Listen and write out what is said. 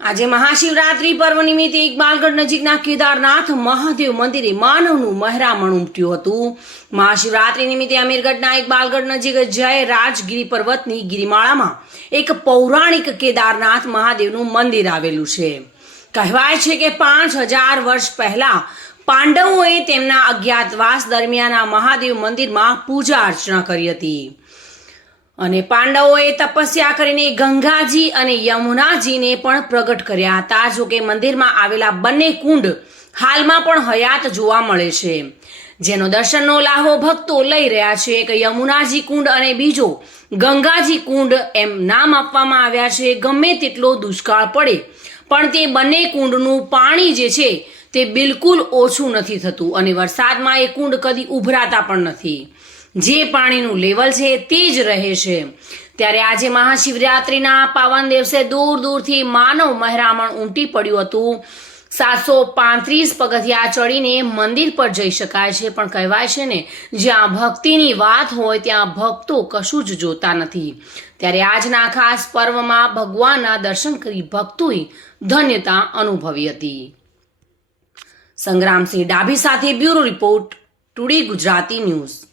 આજે મહાશિવરાત્રી પર્વ નિમિત્તે ઇકબાલગઢ નજીકના કેદારનાથ મહાદેવ મંદિરે માનવનું મહેરામણ ઉમટ્યું હતું. મહાશિવરાત્રી નિમિત્તે અમીરગઢના ઇકબાલગઢ નજીક જય રાજગીરી પર્વતની ગિરિમાળામાં એક પૌરાણિક કેદારનાથ મહાદેવનું મંદિર આવેલું છે. કહેવાય છે કે પાંચ હજાર વર્ષ પહેલા પાંડવોએ તેમના અજ્ઞાતવાસ દરમિયાન આ મહાદેવ મંદિરમાં પૂજા અર્ચના કરી હતી. અને પાંડવોએ તપસ્યા કરીને ગંગાજી અને યમુનાજીને પણ પ્રગટ કર્યા હતા, જો કે મંદિરમાં આવેલા બંને કુંડ હાલમાં પણ હયાત જોવા મળે છે. જેનો દર્શનનો લાહો ભક્તો લઈ રહ્યા છે કે યમુનાજી કુંડ અને બીજો ગંગાજી કુંડ એમ નામ આપવામાં આવ્યા છે, ગમે તેટલો દુષ્કાળ પડે, પણ તે બંને કુંડનું પાણી જે છે તે બિલકુલ ઓછું નથી થતું અને વરસાદમાં એ કુંડ કદી ઉભરાતા પણ નથી. જે પાણીનું લેવલ છે તે જ રહે છે. ત્યારે આજે મહાશિવરાત્રિના પાવન દિવસે દૂર દૂરથી માનવ મહેરામણ ઉમટી પડ્યું હતું. સાતસો પાંત્રીસ પગથિયા ચડીને મંદિર પર જઈ શકાય છે, પણ કહેવાય છે ને, જ્યાં ભક્તિની વાત હોય ત્યાં ભક્તો કશું જ જોતા નથી. ત્યારે આજના ખાસ પર્વમાં ભગવાનના દર્શન કરી ભક્તોએ ધન્યતા અનુભવી હતી. સંગ્રામસિંહ ડાભી સાથે bureau report, today Gujarati news.